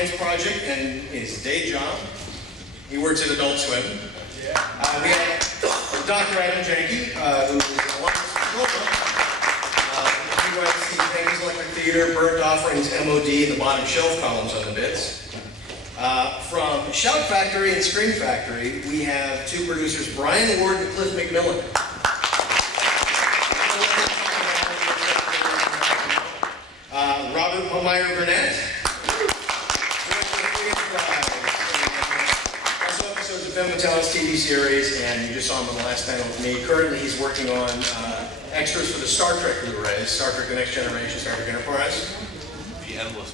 science project and his day job. He works at Adult Swim. We have Dr. Adam Janke, who is an alumnus from Florida. He writes the Things Electric Theater, Burnt Offerings, MOD, and the bottom shelf columns on the bits. From Shout Factory and Scream Factory, we have two producers, Brian Ward and Cliff MacMillan. Robert Meyer Burnett. Also episodes of Panelist TV series, and you just saw him on the last panel with me. Currently he's working on extras for the Star Trek Blu-rays, Star Trek The Next Generation, Star Trek Enterprise. Panelist.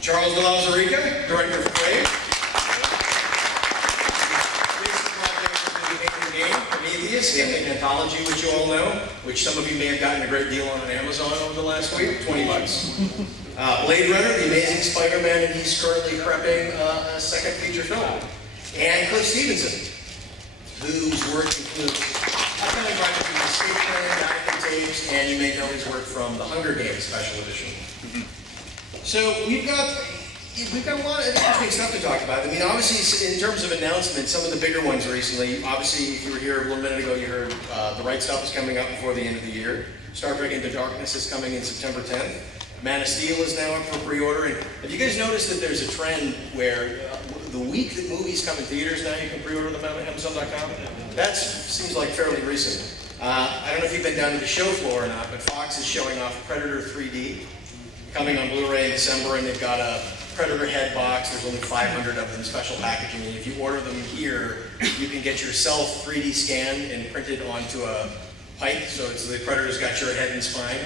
Charles Lauzirika, director of Crave. Prometheus, the epic anthology, which you all know, which some of you may have gotten a great deal on Amazon over the last week, 20 bucks. Blade Runner, The Amazing Spider-Man, and he's currently prepping a second feature film. And Cliff Stephenson, whose work includes upcoming projects from Escape Plan, Vatican Tapes, and you may know his work from the Hunger Games Special Edition. So we've got a lot of interesting stuff to talk about. I mean, obviously, in terms of announcements, some of the bigger ones recently, obviously, if you were here a little minute ago, you heard The Right Stuff is coming up before the end of the year. Star Trek Into Darkness is coming in September 10th. Man of Steel is now up for pre-order. And have you guys noticed that there's a trend where the week that movies come in theaters now, you can pre-order them on Amazon.com? That seems like fairly recent. I don't know if you've been down to the show floor or not, but Fox is showing off Predator 3D. Coming on Blu-ray in December, and they've got a Predator head box. There's only 500 of them, special packaging. And if you order them here, you can get yourself 3D scanned and printed onto a pipe, so it's the Predator's got your head and spine.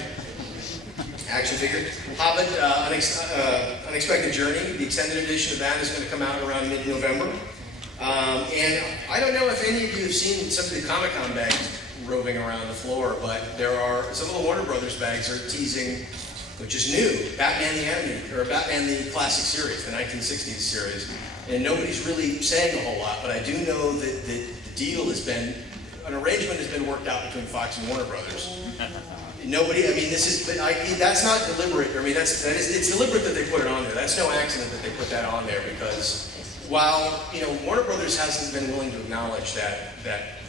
Action figure. Hobbit, Unexpected Journey. The extended edition of that is going to come out around mid-November. And I don't know if any of you have seen some of the Comic-Con bags roving around the floor, but there are some of the Warner Brothers bags are teasing, which is new, Batman the Animated, or Batman the Classic Series, the 1960s series. And nobody's really saying a whole lot, but I do know that the deal has been, an arrangement has been worked out between Fox and Warner Brothers. Nobody, I mean, this is, that's not deliberate. I mean, it's deliberate that they put it on there. That's no accident that they put that on there, because while, you know, Warner Brothers hasn't been willing to acknowledge that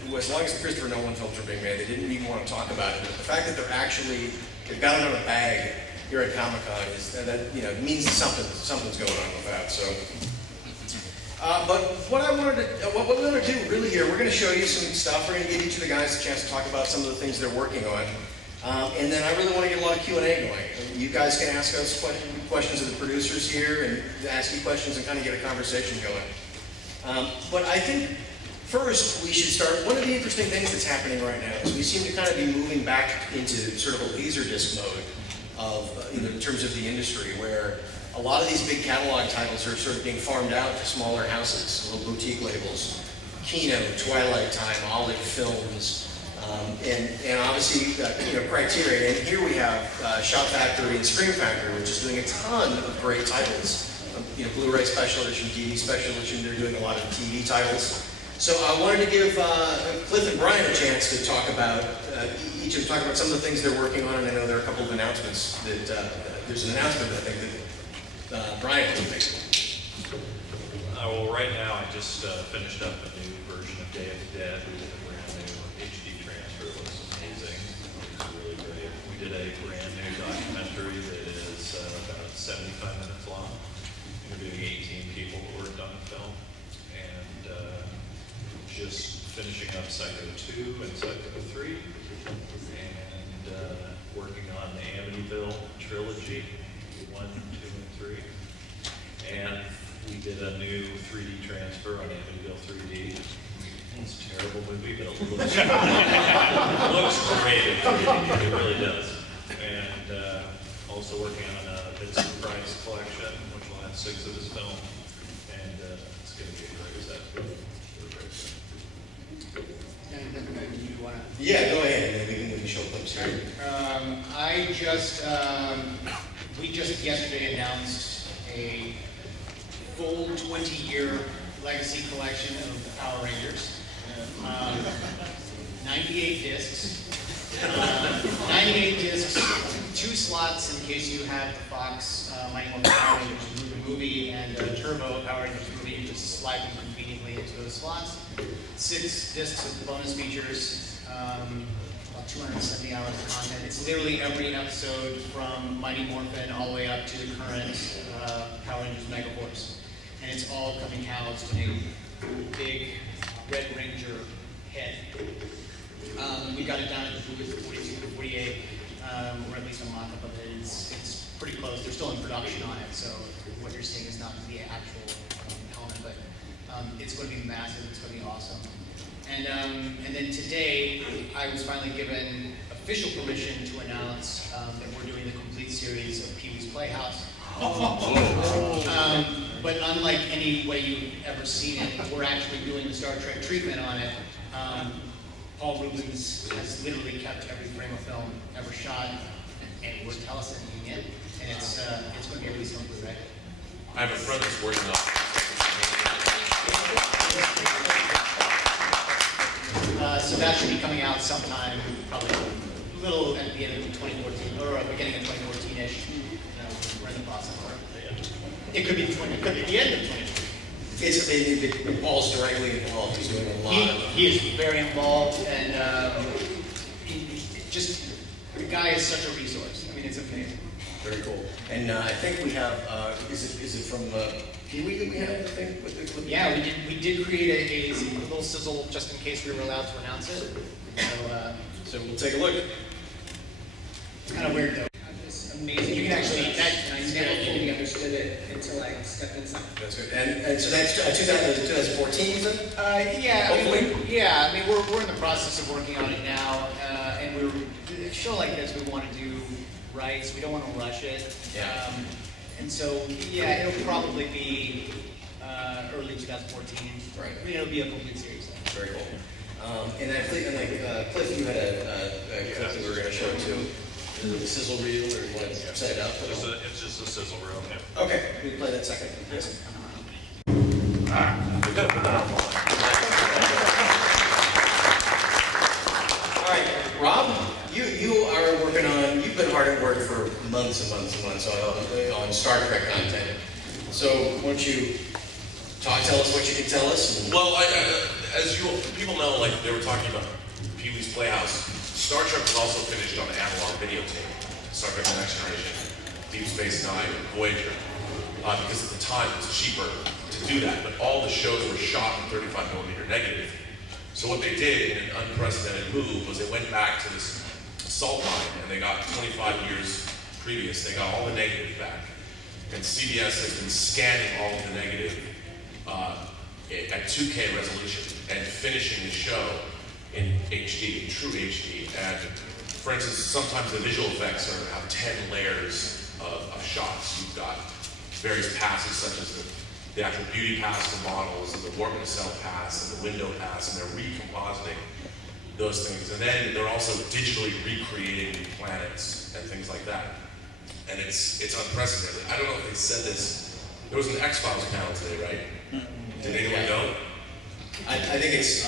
as long as the Christopher Nolan films are being made, they didn't even want to talk about it. But the fact that they've got it on a bag here at Comic-Con is that, you know, it means something's going on with that. So, but what we want to do really here, we're going to show you some stuff. We're going to give each of the guys a chance to talk about some of the things they're working on, and then I really want to get a lot of Q&A going. You guys can ask us questions of the producers here, and ask you questions and kind of get a conversation going. But I think first we should start. One of the interesting things that's happening right now is we seem to kind of be moving back into sort of a Laserdisc mode of, you know, in terms of the industry, where a lot of these big catalog titles are sort of being farmed out to smaller houses, little boutique labels, Kino, Twilight Time, Olive Films, and obviously you know, Criterion. And here we have Shout Factory and Scream Factory, which is doing a ton of great titles. You know, Blu-ray Special Edition, DVD Special Edition. They're doing a lot of TV titles. So I wanted to give Cliff and Brian a chance to talk about, each of them talk about some of the things they're working on, and I know there are a couple of announcements that, there's an announcement that I think that Brian will make. Well, right now I just finished up a new version of Day of the Dead. We did a brand new HD transfer. It was amazing. It was really great. We did a brand new documentary that is about 75 minutes long, interviewing 18 people who worked on the film. And just finishing up Psycho 2 and Psycho 3, and working on the Amityville trilogy, 1, 2, and 3. And we did a new 3D transfer on Amityville 3D. It's a terrible movie, but it looks great. It really does. And also working on a Vincent Price collection, which will have 6 of his films. And it's going to be a great set. Yeah, go ahead, and we can show clips here. We just yesterday announced a full 20-year legacy collection of the Power Rangers. 98 discs. 98 discs, 2 slots in case you have the Fox Mighty Morphin Power Rangers moving movie and a Turbo, a Power Rangers movie. You just slide them conveniently into those slots. 6 discs of bonus features, about 270 hours of content. It's literally every episode from Mighty Morphin all the way up to the current Power Rangers Megaforce. And it's all coming housed in a big Red Ranger head. We got it down at the booth 42 to 48, or at least a mock-up of it. It's pretty close. They're still in production on it, so what you're seeing is not the actual element, but it's going to be massive. It's going to be awesome. And then today, I was finally given official permission to announce that we're doing the complete series of Pee-wee's Playhouse. But unlike any way you've ever seen it, we're actually doing the Star Trek treatment on it. Paul Rubens has literally kept every frame of film ever shot, and we're telecensing it, and it's going to be released on Blu-ray. I have a friend that's working on so that should be coming out sometime, probably a little at the end of 2014, or beginning of 2014-ish. We're in the process. It could be the end of 2014. Paul's directly involved. He's doing a lot. He is very involved, and the guy is such a resource. I mean, it's amazing. Very cool. And I think we have. Is it from Pee-wee that we have? I think. With yeah, we did create a little sizzle just in case we were allowed to announce it. So we'll take a look. It's kind of weird though. Amazing. You can actually. I never really understood it until I stepped inside. That's good. And so that's 2014, is it? Yeah. Hopefully. I mean, we're in the process of working on it now, and a show like this we want to do right, so we don't want to rush it. Yeah. And so yeah, it'll probably be early 2014. Right. I mean, it'll be a complete series. Very cool. And I think, Cliff, you had a clip that we were going to show too. Is it the sizzle reel, or you want to set it up? It's just a sizzle reel. Yeah. Okay, we can play that second. Yes. All right, Rob, you are working on. You've been hard at work for months and months and months on Star Trek content. So why don't you tell us what you can tell us? Well, as people know, like they were talking about Pee-wee's Playhouse, Star Trek was also finished on analog videotape. Star Trek The Next Generation, Deep Space Nine, and Voyager. Because at the time it was cheaper to do that, but all the shows were shot in 35mm negative. So what they did in an unprecedented move was they went back to this salt mine and they got 25 years previous, they got all the negatives back. And CBS has been scanning all of the negative at 2K resolution and finishing the show in HD, in true HD. And for instance, sometimes the visual effects have 10 layers of shots. You've got various passes such as the actual beauty pass for models, and the warp nacelle pass, and the window pass, and they're recompositing those things. And then they're also digitally recreating planets and things like that. And it's unprecedented. I don't know if they said this. There was an X-Files panel today, right? Did anyone go? I think it's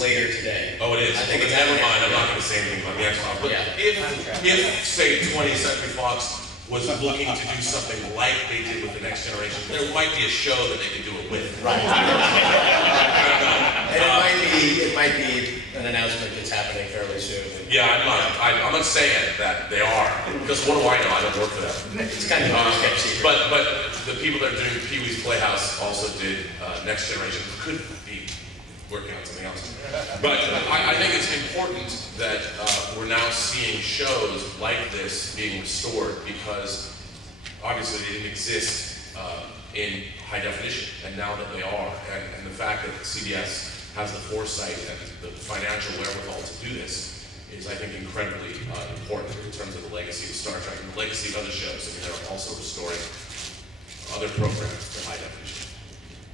later today. Oh, it is. I think it's never mind. I'm not going to say anything about the X-Files. But yeah. if say 20th Century Fox was looking to do something like they did with The Next Generation, there might be a show that they could do it with. Right. And it might be an announcement that's happening fairly soon. Yeah, I'm not saying that they are, because what do I know? I don't work for them. It's kind of kept secret. But the people that are doing Pee-wee's Playhouse also did Next Generation. Could be working on something else. But I think it's important that we're now seeing shows like this being restored, because obviously they didn't exist in high definition, and now that they are, and the fact that CBS has the foresight and the financial wherewithal to do this is, I think, incredibly important in terms of the legacy of Star Trek and the legacy of other shows. I mean, they're also restoring other programs to high definition,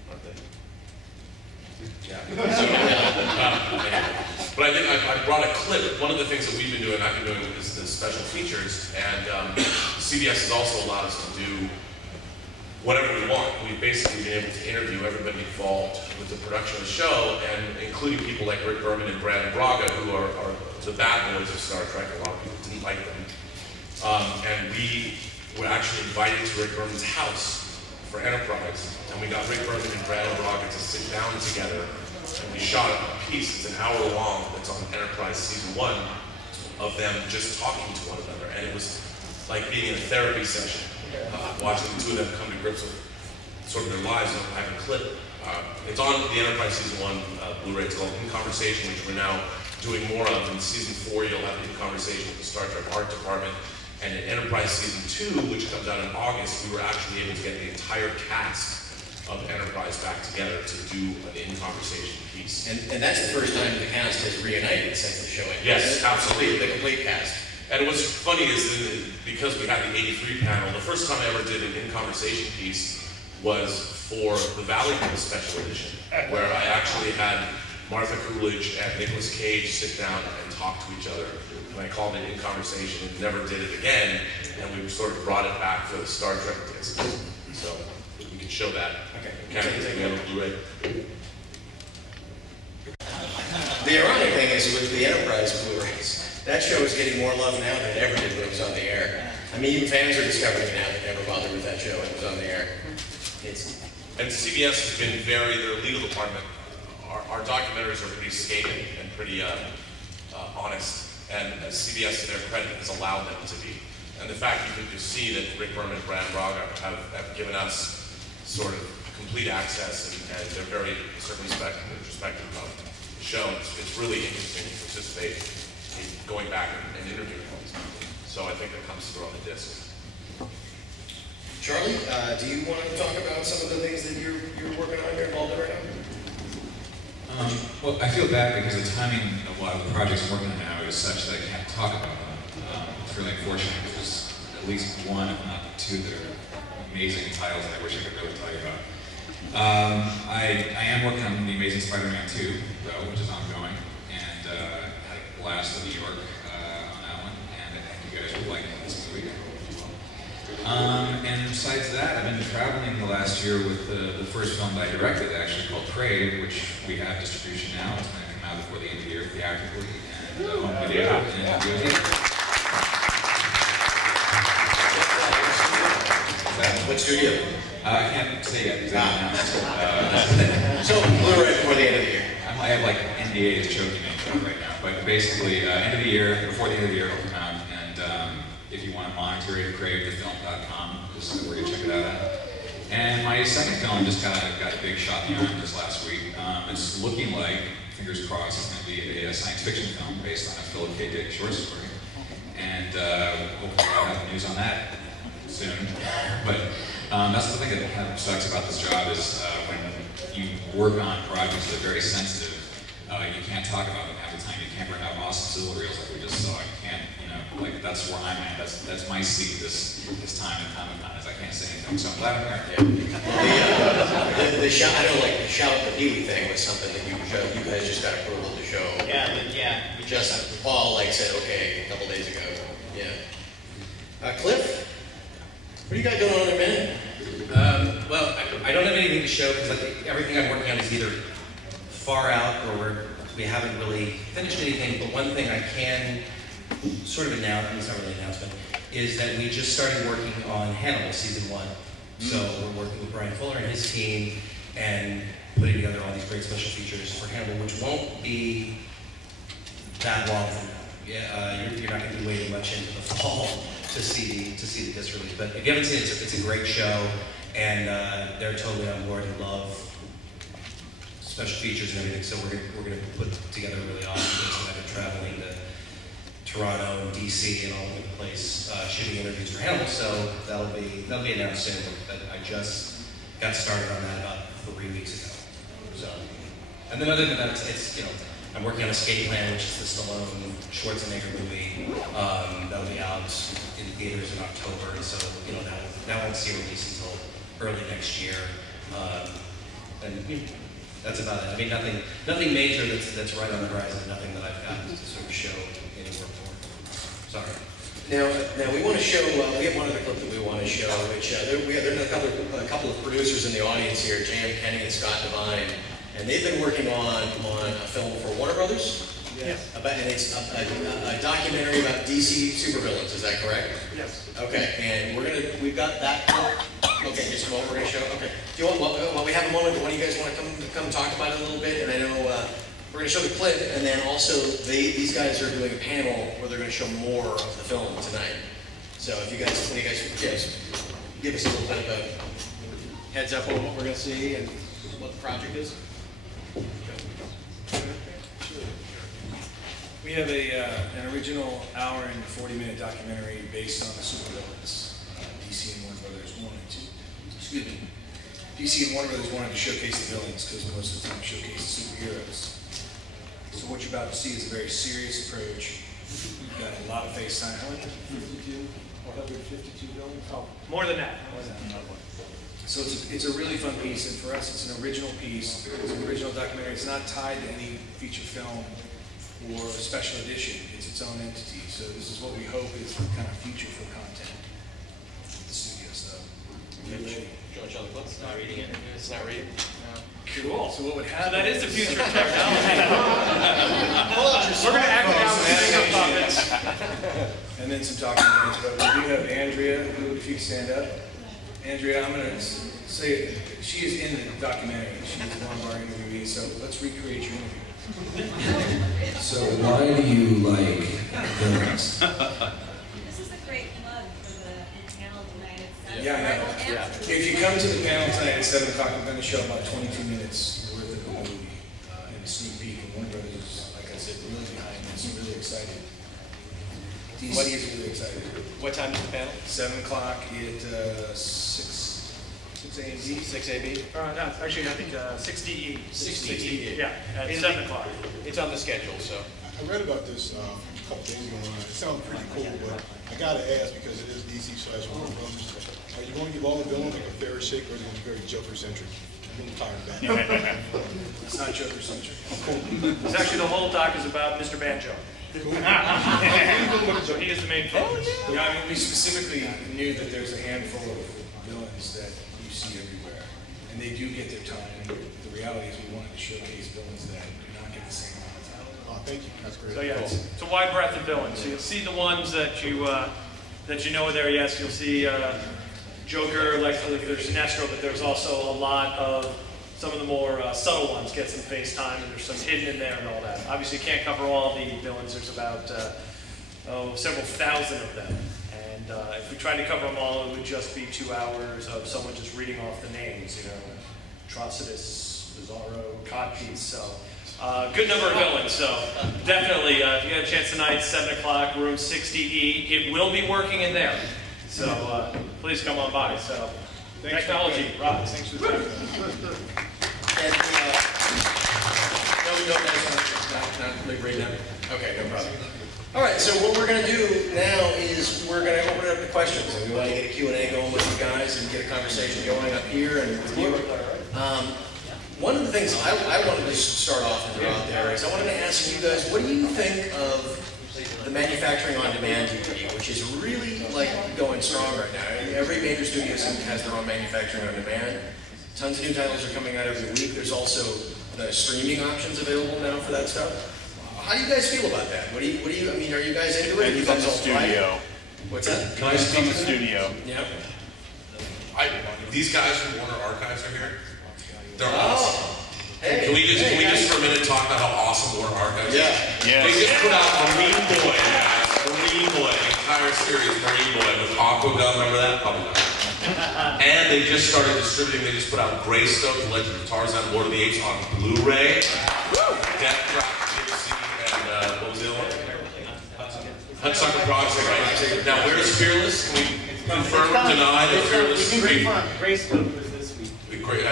aren't they? Yeah. But I think I brought a clip. One of the things that we've been doing, I've been doing, is the special features, and CBS has also allowed us to do whatever we want. We've basically been able to interview everybody involved with the production of the show, and including people like Rick Berman and Brandon Braga, who are the bad boys of Star Trek. A lot of people didn't like them. And we were actually invited to Rick Berman's house for Enterprise, and we got Rick Berman and Brad Braga to sit down together, and we shot a piece. It's an hour long. That's on Enterprise season 1 of them just talking to one another, and it was like being in a therapy session, watching the two of them come to grips with sort of their lives. And I have a clip. It's on the Enterprise season 1 Blu-ray. It's called In Conversation, which we're now doing more of. In season 4, you'll have In Conversation with the Star Trek art department. And in Enterprise season 2, which comes out in August, we were actually able to get the entire cast of Enterprise back together to do an In Conversation piece. And that's the first time the cast has reunited since the show ended. Yes, absolutely. The complete cast. And what's funny is that because we had the 83 panel, the first time I ever did an In Conversation piece was for the Valley Girl special edition, where I actually had Martha Coolidge and Nicolas Cage sit down and talk to each other. And I called it In Conversation and never did it again, and we sort of brought it back for the Star Trek disc. So we can show that. Okay. We have a Blu-ray. The ironic thing is with the Enterprise Blu-rays, that show is getting more love now than it ever did when it was on the air. I mean, even fans are discovering it now that they never bothered with that show when it was on the air. And CBS has been their legal department, our documentaries are pretty scathing and pretty honest. And CBS, to their credit, has allowed them to be. And the fact you can just see that Rick Berman and Brad Braga have given us sort of complete access, and they're very circumspect and introspective about the show. It's really interesting to participate in going back and interviewing all these people. So I think that comes through on the disc. Charlie, do you want to talk about some of the things that you're working on, you're involved in right now? Well, I feel bad because the timing of a lot of the projects I'm working on now is such that I can't talk about them. It's really unfortunate because there's at least one, if not two, that are amazing titles that I wish I could really tell you about. I am working on the Amazing Spider-Man 2, though, which is ongoing, and had a blast in New York on that one, and I think you guys will like this movie. And besides that, I've been traveling the last year with the first film that I directed, actually called Prey, which we have distribution now. It's going to come out before the end of the year theatrically and home video and VOD. What studio? I can't say yet. So Blu-ray before the end of the year. I have like NDAs choking me right now, but basically end of the year, before the end of the year, it'll come out. And if you want to monitor it, cravethefilm.com is where you check it out at. And my second film just got a big shot in the arm this last week. It's looking like, fingers crossed, it's going to be a science fiction film based on a Philip K. Dick short story. And hopefully I'll have news on that soon. But that's the thing that kind of sucks about this job is when you work on projects that are very sensitive, you can't talk about them half the time. You can't bring up awesome sizzle reels like we just saw. You can't, like that's where I'm at. That's my seat this time in Comic-Con is I can't say anything. So I'm glad I'm here. Yeah. The shout, I don't like the shout the Pee-wee thing was something that you guys just got approval to show. Yeah, we just Paul said okay a couple days ago. Yeah. Cliff, what do you got going on there, man? Well, I don't have anything to show because everything I'm working on is either far out or we haven't really finished anything. But one thing I can sort of announce, it's not really an announcement, is that we just started working on Hannibal season 1. So we're working with Brian Fuller and his team and putting together all these great special features for Hannibal, which won't be that long from now. Yeah, you're not going to be waiting much into the fall to see the disc release. But if you haven't seen it, it's a great show, and they're totally on board and love special features and everything. So we're going to put together a really awesome thing. So I've been traveling to Toronto and DC and all over the place shooting interviews for Hannibal. So that'll be announced soon. But I just got started on that about 3 weeks ago. So, and then other than that, it's I'm working on Escape Plan, which is the Stallone Schwarzenegger movie. That'll be out in theaters in October, and so that won't see release until early next year. And that's about it. I mean, nothing major that's right on the horizon. Nothing that I've got to sort of show anywhere for. Sorry. Now we want to show. We have one other clip that we want to show, which there are a couple of producers in the audience here, J.M. Kenny and Scott Devine. And they've been working on a film for Warner Brothers, Yes. And it's a documentary about DC supervillains. Is that correct? Yes. Okay. And we've got that. Okay, just a moment. We're going to show. Okay. Do you want? While we have a moment, one of you guys want to come talk about it a little bit? And I know we're going to show the clip, and then also these guys are doing a panel where they're going to show more of the film tonight. So if you guys, give us a little bit of a heads up on what we're going to see and what the project is. We have an original hour and 40-minute documentary based on the supervillains, DC and Warner Brothers wanted to. Excuse me. DC and Warner Brothers wanted to showcase the villains because most of the time showcase the superheroes. So what you're about to see is a very serious approach. We've got a lot of face time. How many? 152 villains? Oh, more than that. So it's a really fun piece, and for us, it's an original piece. It's an original documentary. It's not tied to any feature film or a special edition. It's its own entity. So this is what we hope is the kind of future for content at the studio. So, Do you want to show the clip? It's not reading it. It's not reading. Cool. so what would So happen? that is the future of technology. We're going to act it out with makeup puppets. And then some talking points, but we do have Andrea, who, if you stand up. Andrea, I'm going to say she is in the documentary. She's one of our interviewees, so let's recreate your interview. So why do you like villains? This is a great plug for the panel tonight. It's Yeah, I know. If you come to the panel tonight at 7 o'clock, we're going to show about 22 minutes worth of the movie in a sneak peek. And Warner Brothers is, like I said, really behind this, really excited. DC is really excited. What time is the panel? 7 o'clock at 6 a.m. 6 AB? No, actually, I think 6DE. 6DE. Yeah, at 7 o'clock. It's on the schedule, so. I read about this a couple days ago online. It sounds pretty cool, but I gotta ask because it is DC/Warner Brothers. Are you going to give all the villains like a fair shake, or is it going to be very Joker-centric? I'm tired of that. It's not Joker-centric. It's actually the whole doc is about Mr. Banjo. So he is the main focus. Yeah, I mean, we specifically knew that there's a handful of villains that you see everywhere, and they do get their time. And the reality is we wanted to showcase villains that do not get the same amount of time. Oh, thank you. That's great. So yeah, it's a wide breadth of villains. So you'll see the ones that you know are there. Yes, you'll see Joker, like there's Sinestro, but there's also a lot of some of the more subtle ones get some face time, and there's some hidden in there and all that. Obviously, you can't cover all the villains. There's about several thousand of them. And if we tried to cover them all, it would just be 2 hours of someone just reading off the names, you know, Atrocitus, Bizarro, Codpiece. So good number of villains. So definitely, if you get a chance tonight, 7 o'clock, room 60E, it will be working in there. So please come on by. So technology rocks. Thanks for the time. And not liberating them. Okay, no problem. All right, so what we're going to do now is we're going to open it up to questions. And we want to get a Q&A going with you guys and get a conversation going up here and with you. One of the things I wanted to start off and throw out there is I wanted to ask you guys, what do you think of the manufacturing on demand DVD, which is really like going strong right now? Every major studio has their own manufacturing on demand. Tons of new titles are coming out every week. There's also the streaming options available now for that stuff. How do you guys feel about that? What do you? I mean, are you guys into it? Depends on the studio. What's that? Can I speak on the studio? Yeah. These guys from Warner Archives are here. They're Oh. awesome. Hey. Can we just for a minute talk about how awesome Warner Archives is? Yeah. They just put out Marine Boy, guys. Marine Boy, the entire series, Marine Boy, with Aquagun, remember that? Probably not. And they just started distributing, they just put out Greystone, The Legend of Tarzan, Lord of the Apes on Blu-ray. Death Drop, Gypsy, and what was the other one? Hudsucker Project, right? Now, where's Fearless? Can we confirm or deny that Fearless is great? Greystone was this week. Right, I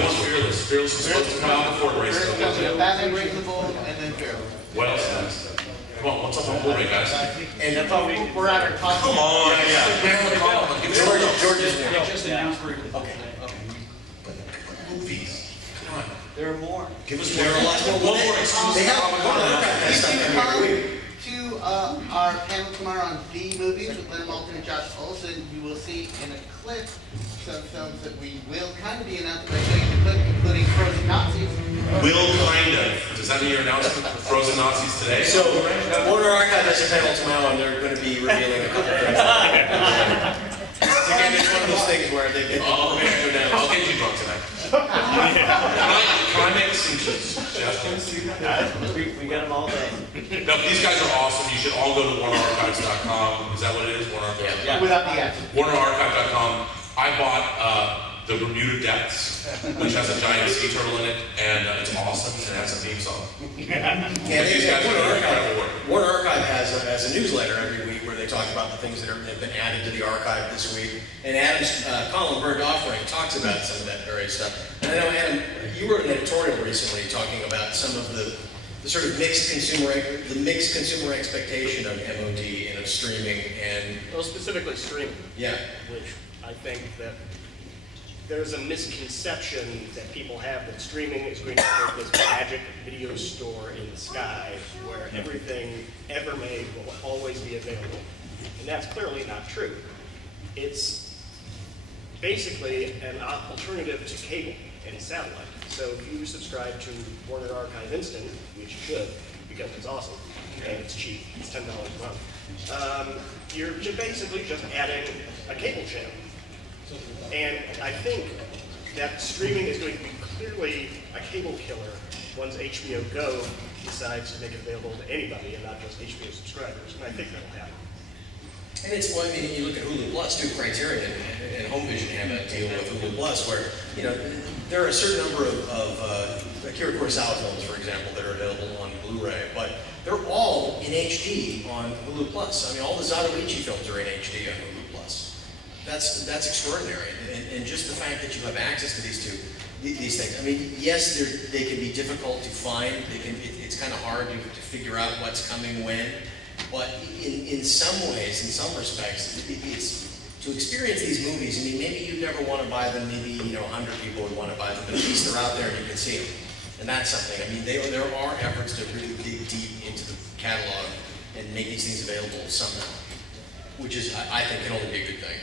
want Fearless. Fearless was supposed to come out before Greystone. Batman Breakable, and then Fearless. What else next? Come on, what's up on Blu-ray, guys? And that's all we're at our top. Come on, George is there. They just announced we're Okay. Movies. Come on. There are more. Give us There are lots more. one more exclusive. They have If stuff you every week. come to our panel tomorrow on B movies with Leonard Maltin and Josh Olson, you will see in a clip some films that we will kind of be announcing by showing the clip, including Frozen Nazis. Will kind of. Does that mean you're announcing Frozen Nazis today? So, Warner Archive has a panel tomorrow, and they're going to be revealing a couple things. Again, it's one of those things where they get permission to announce. I'll get you drunk tonight. Can I make some suggestions? We got them all day. No, these guys are awesome. You should all go to WarnerArchives.com. Is that what it is? Warner Archives? Yeah. Without the F. WarnerArchive.com. I bought the Bermuda Depths, which has a giant sea turtle in it, and it's awesome, and it has a theme song. These guys are doing incredible work. Warner Archive has a newsletter every week where they talk about the things that have been added to the archive this week. And Adam's column, Burned Offering, talks about some of that various stuff. And I know, Adam, you wrote an editorial recently talking about some of the sort of mixed consumer expectation of MOD and of streaming and... Well, specifically streaming. Yeah. Which I think that there's a misconception that people have that streaming is going to create this magic video store in the sky where everything ever made will always be available. And that's clearly not true. It's basically an alternative to cable and satellite. So if you subscribe to Warner Archive Instant, which you should, because it's awesome, and it's cheap, it's $10 a month, you're basically just adding a cable channel. And I think that streaming is going to be clearly a cable killer once HBO Go decides to make it available to anybody and not just HBO subscribers. And I think that'll happen. And it's, well, I mean, you look at Hulu Plus, too, Criterion and Home Vision have a deal with Hulu Plus where, you know, there are a certain number of Akira Kurosawa films, for example, that are available on Blu-ray, but they're all in HD on Hulu Plus. I mean, all the Zatoichi films are in HD on Hulu Plus. That's extraordinary, and just the fact that you have access to these things. I mean, yes, they can be difficult to find. It's kind of hard to figure out what's coming when. But in some ways, in some respects, it's to experience these movies. I mean, maybe you'd never want to buy them. Maybe 100 people would want to buy them, but at least they're out there and you can see them. And that's something. I mean, there are efforts to really dig deep into the catalog and make these things available somehow, which is, I think, can only be a good thing.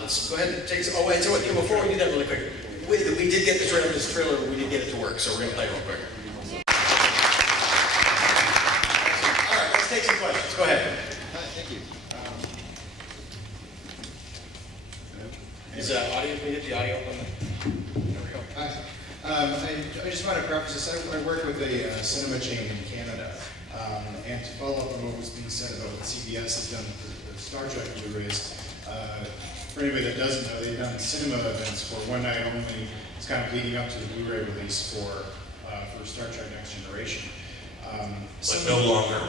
Let's go ahead and take some. Oh wait, so what? Before we do that, really quick, we did get this trailer. We did get it to work, so we're going to play it real quick. All right, let's take some questions. Go ahead. Hi, thank you. Is audio? Can we get the audio on? There we go. Hi. I just want to preface this. I work with a cinema chain in Canada, and to follow up on what was being said about what CBS has done with the Star Trek Blu-rays. For anybody that doesn't know, they've done cinema events for one night only. It's kind of leading up to the Blu-ray release for Star Trek Next Generation. But no longer.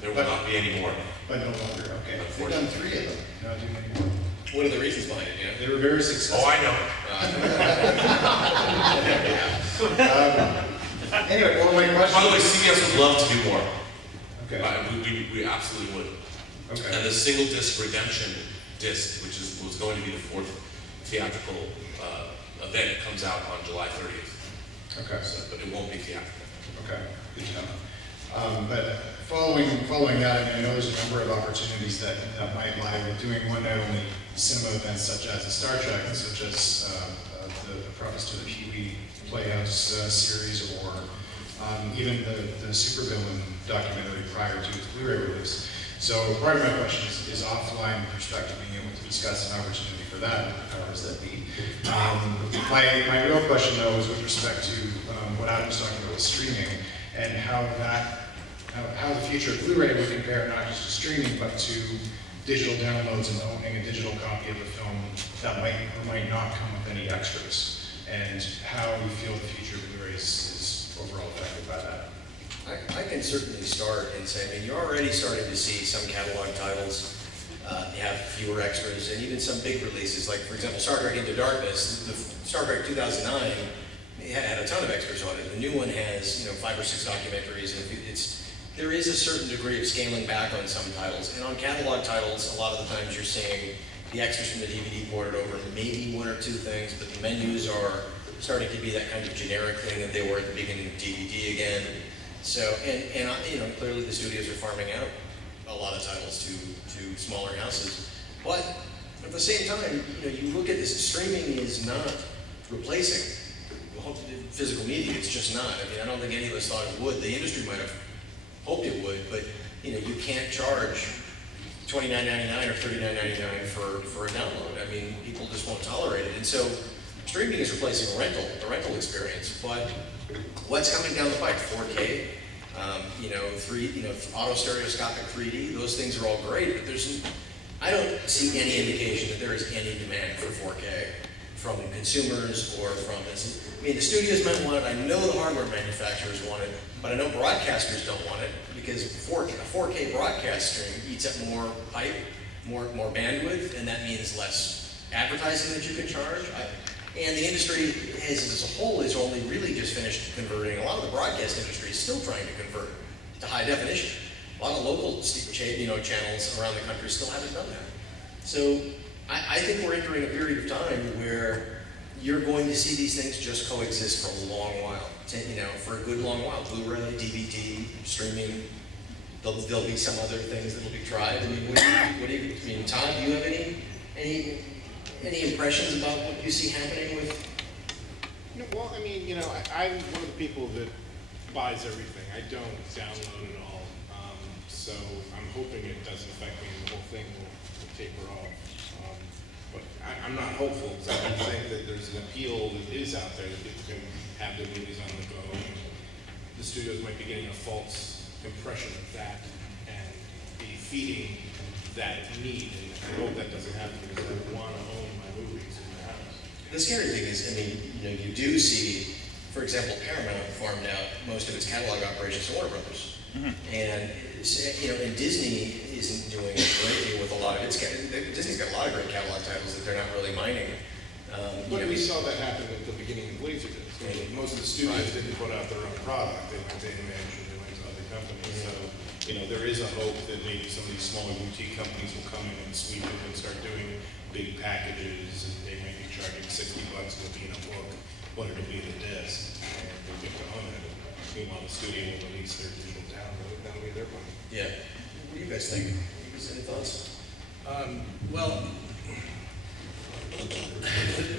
There will not be any more. But no longer, okay. They've done 3 of them. Not doing any more. What are the reasons behind it? They were very successful. Oh, I know. Anyway, well, my question. By the way, CBS would love to do more. Okay. We absolutely would. Okay. And the single disc redemption disc, which was going to be the 4th theatrical event, comes out on July 30th. Okay. So, but it won't be theatrical. Okay. Good to know. But following that, I mean, I know there's a number of opportunities that might lie with doing one night only cinema events, such as the Star Trek, such as the preface to the Pee-wee Playhouse series, or even the supervillain documentary prior to its Blu-ray release. So part of my question is offline perspective, being able to discuss an opportunity for that, what the powers that be. My real question, though, is with respect to what Adam was talking about with streaming, and how the future of Blu-ray would compare not just to streaming, but to digital downloads and owning a digital copy of a film that might or might not come with any extras, and how we feel the future of Blu-ray is overall affected by that. I can certainly start and say, I mean, you're already starting to see some catalog titles have fewer extras, and even some big releases, like, for example, Star Trek Into Darkness. The Star Trek 2009 had a ton of extras on it. The new one has, 5 or 6 documentaries, and there is a certain degree of scaling back on some titles. And on catalog titles, a lot of the times you're seeing the extras from the DVD ported over, maybe 1 or 2 things, but the menus are starting to be that kind of generic thing that they were at the beginning of DVD again. So, and clearly the studios are farming out a lot of titles to smaller houses. But at the same time, you look at this, streaming is not replacing physical media. It's just not. I mean, I don't think any of us thought it would. The industry might have hoped it would, but you can't charge $29.99 or $39.99 for a download. I mean, people just won't tolerate it. And so streaming is replacing the rental experience. But what's coming down the pike? 4K, auto stereoscopic 3D. Those things are all great, but I don't see any indication that there is any demand for 4K from consumers or from this. I mean, the studios might want it. I know the hardware manufacturers want it, but I know broadcasters don't want it because a 4K broadcast stream eats up more pipe, more bandwidth, and that means less advertising that you can charge. And the industry as a whole is only really just finished converting. A lot of the broadcast industry is still trying to convert to high definition. A lot of local channels around the country still haven't done that. So I think we're entering a period of time where you're going to see these things just coexist for a long while. For a good long while. Blu-ray, DVD, streaming. There'll be some other things that'll be tried. I mean, Todd, do you have any impressions about what you see happening with? Well, I mean, I'm one of the people that buys everything. I don't download it all. So I'm hoping it doesn't affect me and the whole thing will taper off. But I'm not hopeful because I don't think that there's an appeal that is out there that people can have their movies on the go. And the studios might be getting a false impression of that and be feeding that need. And I hope that doesn't happen because I want to own my movies in my house. The scary thing is, you do see, for example, Paramount farmed out most of its catalog operations to Warner Brothers. And and Disney isn't doing a great deal with a lot of its. Disney's got a lot of great catalog titles that they're not really mining. But we saw that happen at the beginning of Lauzirika. Most of the studios didn't put out their own product. They went to Image and they went to other companies. So, there is a hope that maybe some of these smaller boutique companies will come in and sweep it and start doing big packages, and they might be charging $60 to be in a book, what it'll be in a disc, and they'll get to own it. Meanwhile, the studio will release their digital download. That'll be their money. Yeah. What do you guys think? Any thoughts? Well,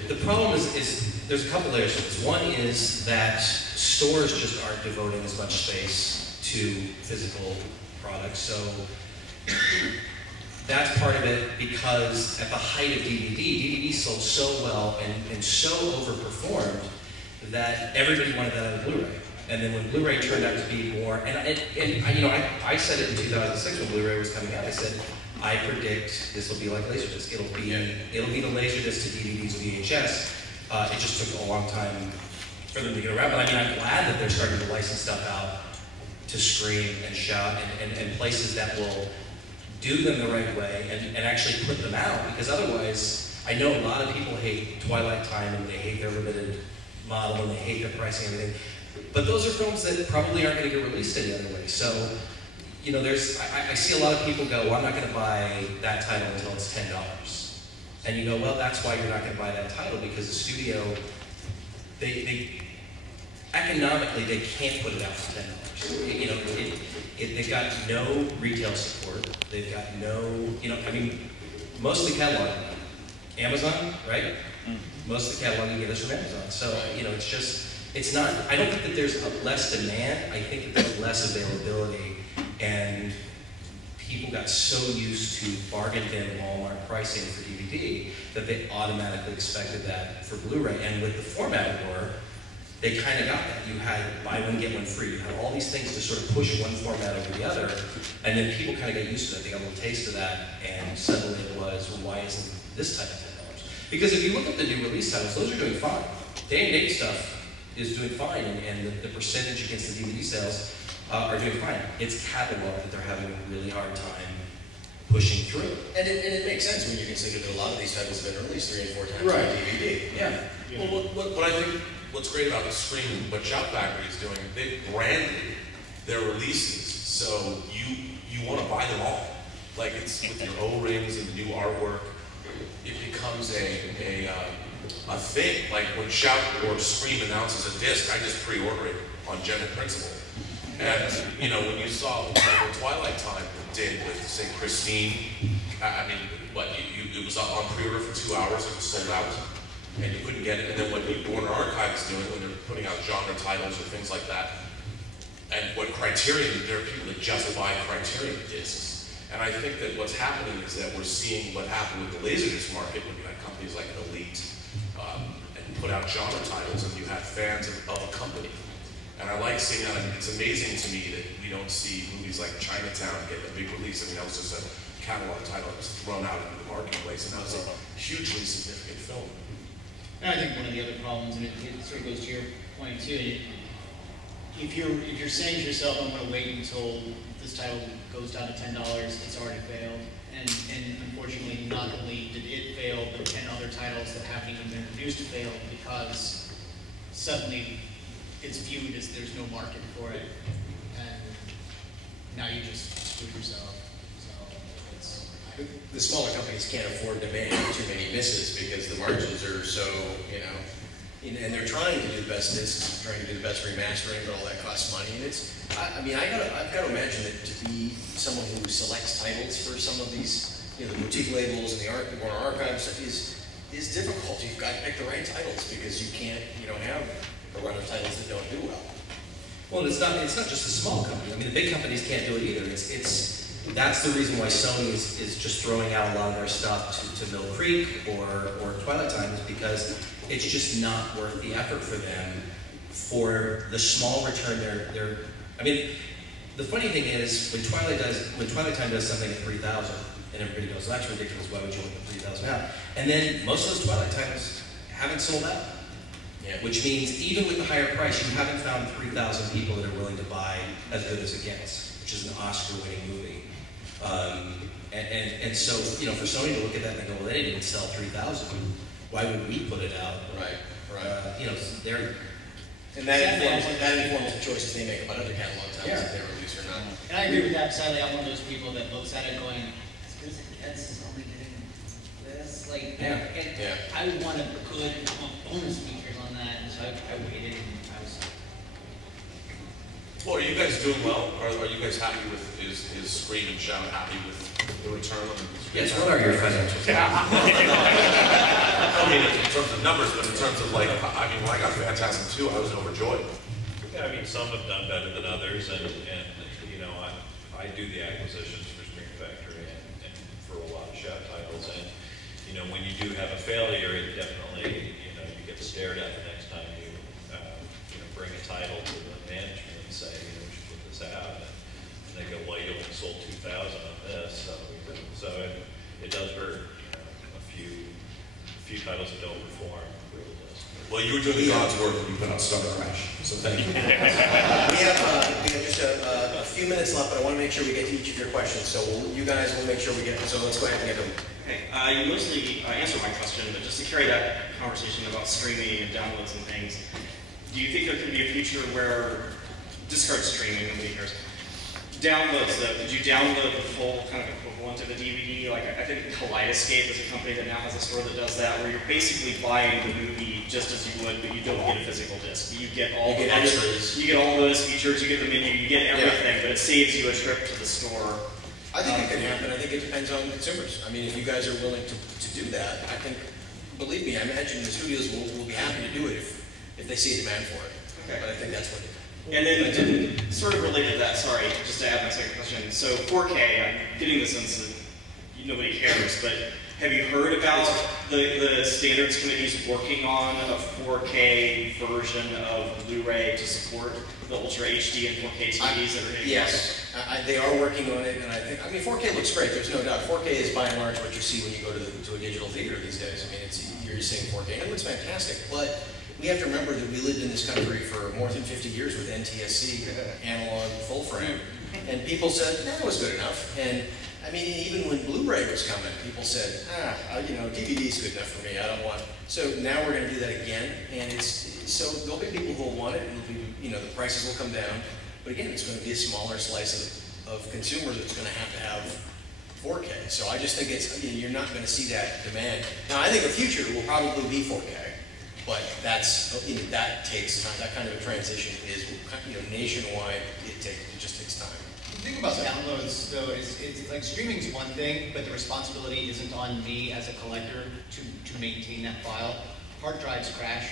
the problem is there's a couple layers to this. One is that stores just aren't devoting as much space to physical products. So that's part of it because at the height of DVD sold so well and so overperformed that everybody wanted that on Blu-ray. And then when Blu-ray turned out to be more, I said it in 2006 when Blu-ray was coming out. I said, I predict this will be like Laserdisc. It'll be the Laserdisc to DVDs to VHS. It just took a long time for them to get around. But I'm glad that they're starting to license stuff out to Scream and Shout and places that will do them the right way and actually put them out. Because otherwise, I know a lot of people hate Twilight Time and they hate their limited model and they hate their pricing and everything. But those are films that probably aren't going to get released any other way. So, I see a lot of people go, well, I'm not going to buy that title until it's $10. And you go, well, that's why you're not going to buy that title, because the studio, economically, they can't put it out for $10. They've got no retail support. They've got no, most of the catalog, Amazon, right? Most of the catalog you get is from Amazon. So, it's not, I don't think that there's less demand, I think that there's less availability, and people got so used to bargain bin Walmart pricing for DVD that they automatically expected that for Blu-ray. And with the format war, they kind of got that. You had buy one, get one free. You had all these things to sort of push one format over the other, and then people kind of got used to that. They got a little taste of that, and suddenly it was, well, why isn't this type of $10? Because if you look at the new release titles, those are doing fine. Day-and-date stuff is doing fine, and the percentage against the DVD sales are doing fine. It's catalog that they're having a really hard time pushing through. And it makes sense when you consider that a lot of these titles have been released 3 and 4 times on DVD. Yeah. Well, what I think, what's great about the Scream, what Shout Factory is doing, they've branded their releases, so you want to buy them all. Like, it's with your O-rings and the new artwork, it becomes a thing. Like when Shout or Scream announces a disc, I just pre-order it on general principle. And when you saw what Twilight Time did with, say, Christine, it was on pre-order for 2 hours, it was sold out. and you couldn't get it. And then what Warner Archive is doing when they're putting out genre titles or things like that, and what Criterion, there are people that just buy Criterion discs. And I think that what's happening is that we're seeing what happened with the Laserdisc market when you had companies like Elite and put out genre titles, and you had fans of a company. And I like seeing that. It's amazing to me that we don't see movies like Chinatown get a big release. I mean, that was just a catalog title that was thrown out into the marketplace, and that was a hugely significant film. And I think one of the other problems, and it sort of goes to your point too, if you're saying to yourself, I'm going to wait until this title goes down to $10, it's already failed. And unfortunately, not only did it fail, but 10 other titles that haven't even been introduced failed because suddenly it's viewed as there's no market for it, and now you just screwed yourself. So it's the smaller companies can't afford to make too many misses because the margins are so, and they're trying to do the best discs, trying to do the best remastering, but all that costs money. And I've got to imagine that to be someone who selects titles for some of these, the boutique labels and the Warner Archive stuff is difficult. You've got to pick the right titles because you can't, have a run of titles that don't do well. Well, it's not just the small company. I mean, the big companies can't do it either. That's the reason why Sony is just throwing out a lot of their stuff to Mill Creek or Twilight Time, is because it's just not worth the effort for them for the small return I mean, the funny thing is when Twilight Time does something at 3,000, and everybody goes, well, that's ridiculous. Why would you want the 3,000 out? And then most of those Twilight Times haven't sold out. Yeah. Which means even with the higher price, you haven't found 3,000 people that are willing to buy As Good as It Gets, which is an Oscar-winning movie. And so, for Sony to look at that and go, well, they didn't even sell 3,000. Why would we put it out? Right. They're... And that informs the choices they make about other catalog titles if they release or not. And I agree with that. Sadly, I'm one of those people that looks at it going, As Good as It Gets is only getting this. I want a good bonus features on that, and so I waited and I was... Well, are you guys doing well? Are you guys happy with, is Scream and Shout happy with the return on the... Yes, what are your financials? I mean, in terms of numbers, but in terms of when I got Fantastic 2, I was overjoyed. Yeah, I mean, some have done better than others, and I do the acquisitions for Screen Factory and for a lot of Shout titles, and when you do have a failure, it definitely you get stared at the next time you bring a title to the management and say we should put this out, and they go, well, you only sold 2,000 on this, so it does hurt a few titles that don't perform. It really does. Well, you were doing God's work when you put out Summer Crash, so thank you. We have just a few minutes left, but I want to make sure we get to each of your questions. So you guys will make sure we get. So let's go ahead and get them. Okay. You mostly answered my question, but just to carry that conversation about streaming and downloads and things, do you think there could be a future where, discard streaming, nobody cares, downloads though, did you download the full kind of equivalent of a DVD? Like I think Kaleidoscape is a company that now has a store that does that, where you're basically buying the movie just as you would, but you don't get a physical disc. You get all the extras. You get all those features, you get the menu, you get everything, but it saves you a trip to the store. I think it can happen. I think it depends on consumers. I mean, if you guys are willing to do that, I think, believe me, I imagine the studios will be happy to do it if they see a demand for it. Okay. But I think that's what it is. And then, sort of related to that, sorry, just to add my second question. So 4K, I'm getting the sense that nobody cares, but have you heard about the standards committees working on a 4K version of Blu-ray to support the Ultra HD and 4K TVs that are hitting? Yes, they are working on it, and I think, 4K looks great, there's no doubt. 4K is by and large what you see when you go to a digital theater these days. I mean, you're seeing 4K, and it looks fantastic, but we have to remember that we lived in this country for more than 50 years with NTSC, analog full frame, and people said, that was good enough. And I mean, even when Blu-ray was coming, people said, DVD's good enough for me, I don't want. So now we're going to do that again, and so there'll be people who will want it, and it'll be, the prices will come down. But again, it's going to be a smaller slice of consumer that's going to have 4K. So I just think you're not going to see that demand. Now, I think the future will probably be 4K. But that takes time. That kind of a transition is nationwide. It just takes time. The thing about downloads, though, is it's like streaming's one thing, but the responsibility isn't on me as a collector to maintain that file. hard drives crash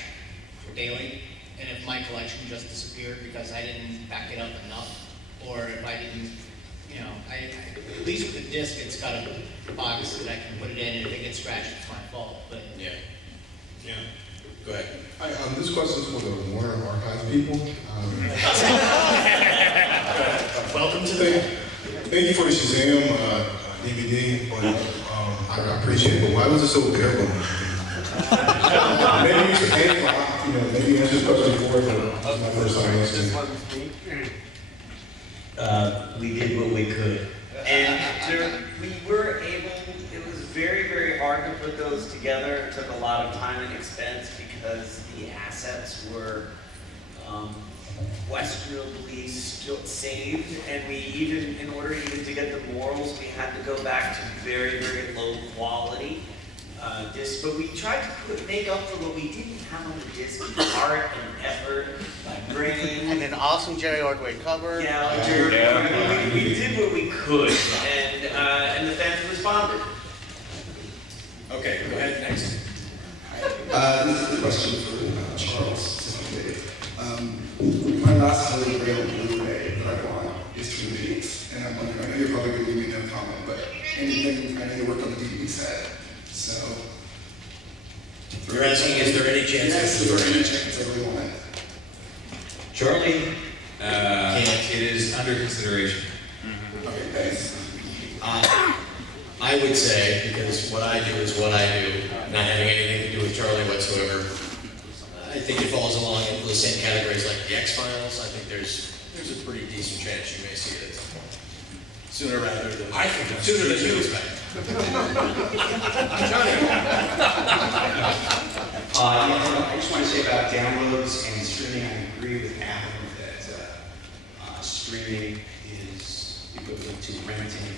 daily, and if my collection just disappeared because I didn't back it up enough, or if I didn't, you know, at least with the disc, it's got a box that I can put it in, and if it gets scratched, it's my fault. But yeah. Go ahead. Hi, this question is for the Warner Archive people. Welcome to the. Thank you for the Shazam DVD, but I appreciate it. But why was it so bare bones? Maybe you should answer, maybe answer this question before, but this is my first time listening. We did what we could. And we were able, it was very, very hard to put those together. It took a lot of time and expense because the assets were questionably still saved, and we even, in order even to get the morals, we had to go back to very, very low quality discs. But we tried to make up for what we didn't have on the disc, art and effort, by bringing. And an awesome Jerry Ordway cover. Yeah, we did what we could, and the fans responded. Okay, go ahead, next. This is a question for Charles specifically. My last Holy Grail Blu-ray that I want is Twin Peaks, and I'm wondering, I know you're probably going to leave me no comment, but anything, I know you worked on the DVD set, so. You're asking, is there any chance? Yes, is there any chance I really want it? Charlie, it is under consideration. Okay, thanks. I would say, because what I do is what I do, not having anything to do with Charlie whatsoever, I think it falls along in the same categories like the X-Files. I think there's a pretty decent chance you may see it at some point. Sooner rather than sooner than you expect. I just want to say about downloads and streaming, I agree with Adam that streaming is equivalent to renting.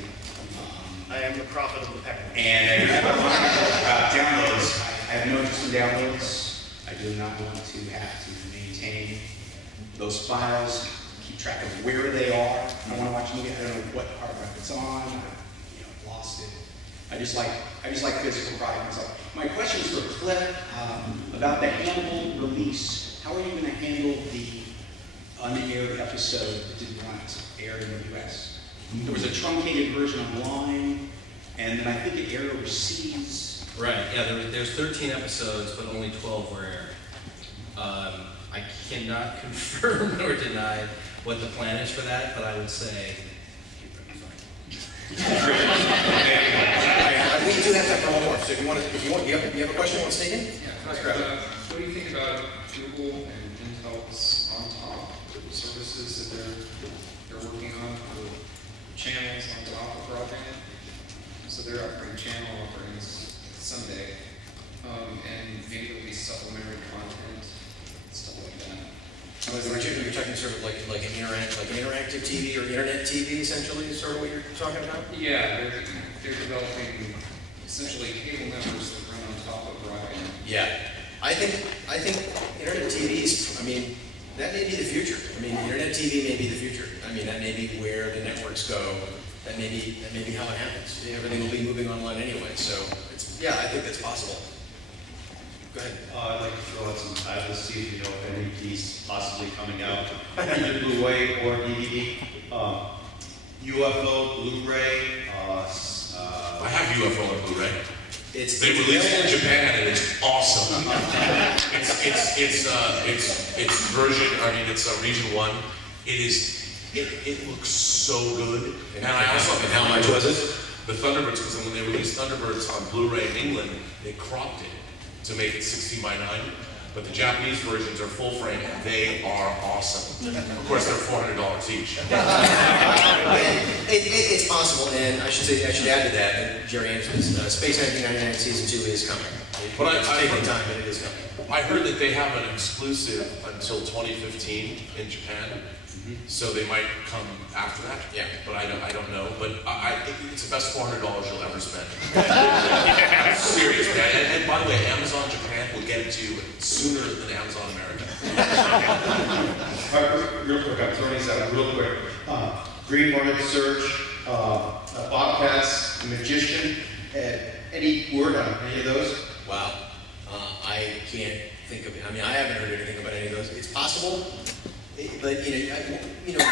I am the prophet of the pecker. And about downloads, I have no interest in downloads. I do not want to have to maintain those files, keep track of where they are. I want to watch a movie. I don't know what hard drive it's on. I've lost it. I just like physical product myself. My question is for Cliff about the Hannibal release. How are you going to handle the unaired episode that did not air in the U.S.? There was a truncated version online, and then I think it aired overseas. Right, yeah, there's 13 episodes, but only 12 were aired. I cannot confirm nor deny what the plan is for that, but I would say We do have time for one more, so if you have a question you want to stay in? Yeah, let's grab it. What do you think about Google and Intel's on top services that they're working on for channels on top of broadband? So they're offering channel offerings Sunday, and maybe there'll be supplementary content, stuff like that. You're talking sort of like an interactive TV or internet TV, essentially, is sort of what you're talking about? Yeah, they're developing essentially cable networks that run on top of broadband. Yeah, I think internet TVs. I mean, that may be the future. I mean, internet TV may be the future. I mean, that may be where the networks go. That may be how it happens. Everything will be moving online anyway. So yeah, I think that's possible. Go ahead. I'd like to throw out some titles, see if you know of any of these possibly coming out, either Blu-ray or DVD. UFO, Blu-ray. I have UFO on Blu-ray. They released it in Japan and it's awesome. it's version. I mean, it's region 1. It looks so good. And I also, how much was it? The Thunderbirds, because when they released Thunderbirds on Blu-ray in England, they cropped it to make it 16:9. But the Japanese versions are full frame and they are awesome. Of course, they're $400 each. It's possible, and I should add to that, and Jerry answered this, Space 1999 Season 2 is coming. It's taking time, but it is coming. I heard that they have an exclusive until 2015 in Japan. So they might come after that. Yeah. But I don't know. But it's the best $400 you'll ever spend. I'm serious, man. And by the way, Amazon Japan will get it to you sooner than Amazon America. Real quick, I'm throwing these out real quick. Green Hornet Search, Bobcats, Magician. Any word on any of those? Wow. I can't think of it. I mean, I haven't heard anything about any of those. It's possible, but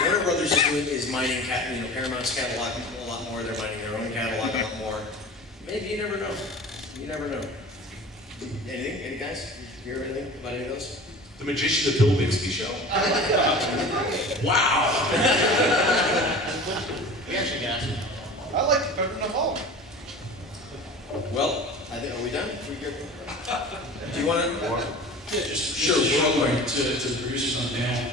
Warner Brothers is mining Paramount's catalog a lot more. They're mining their own catalog a lot more. Maybe you never know. You never know. Anything? Any guys? You hear anything about any of those? The Magician of Bill Bixby Show. Wow. We actually got it. I like it better than the Hall. Well, I think, are we done? Do you want to? Yeah, just a short one to the producers on the panel.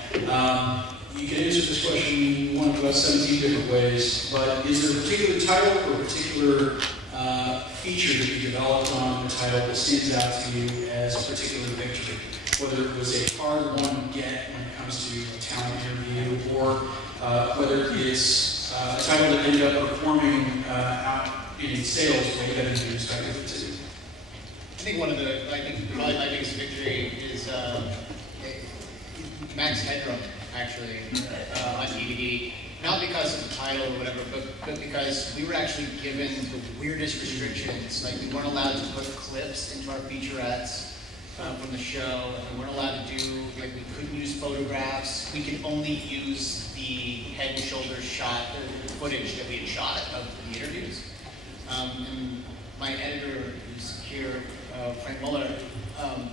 You can answer this question one of about 17 different ways, but is there a particular title or a particular feature that you developed on the title that stands out to you as a particular victory? Whether it was a hard one to get when it comes to a talent interview, or whether it's a title that ended up performing out in sales way better than you expected it to. I think probably my biggest victory is Max Headroom, actually, on DVD. Not because of the title or whatever, but because we were actually given the weirdest restrictions. Like, we weren't allowed to put clips into our featurettes from the show, and we weren't allowed to do, like, we couldn't use photographs. We could only use the head and shoulders shot, the footage that we had shot of the interviews. And my editor, who's here, Frank Muller,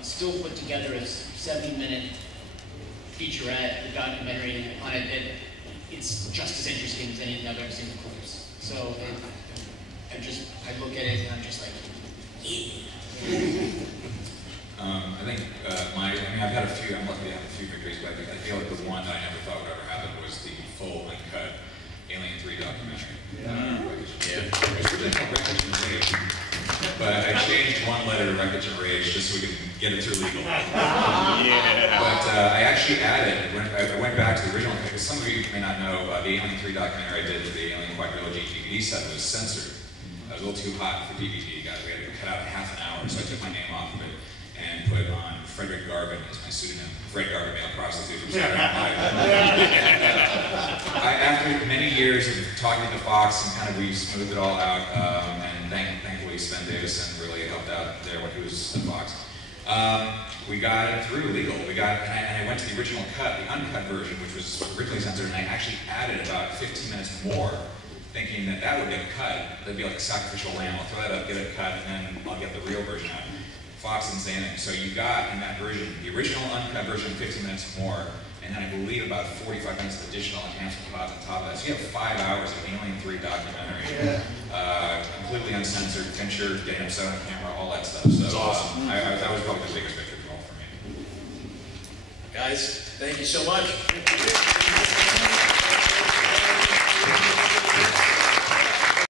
still put together a 70-minute featurette, the documentary on it, that it's just as interesting as anything I've ever seen in clips. So I look at it and I'm just like, I think I've had a few, I'm lucky to have a few victories, but I feel like the one that I never thought would ever happen was the full uncut Alien 3 documentary. But I changed one letter to Wreckage and Rage just so we could get it through legal. But I actually added, I went back to the original, because some of you may not know, the Alien 3 documentary I did for the Alien Quadrilogy DVD set was censored. It was a little too hot for DVD. We had to cut out half an hour, so I took my name off of it and put on Frederick Garvin as my pseudonym. Fred Garvin, male prostitute from Saturday Night Live. After many years of talking to Fox and kind of we smoothed it all out, and thankfully Sven Davison really helped out there when he was at Fox. We got it through legal. And I went to the original cut, the uncut version, which was originally censored, and I actually added about 15 minutes more, thinking that that would get cut. That'd be like a sacrificial lamb. I'll throw that up, get it cut, and then I'll get the real version out. Fox and Xanax. So you got in that version, the original uncut version, 15 minutes more, and then I believe about 45 minutes of additional enhancement pods on top of that. So you have 5 hours of Alien 3 documentary. Completely uncensored, Fincher, getting upset on camera, all that stuff. So that's awesome. That was probably the biggest victory for me. Guys, thank you so much.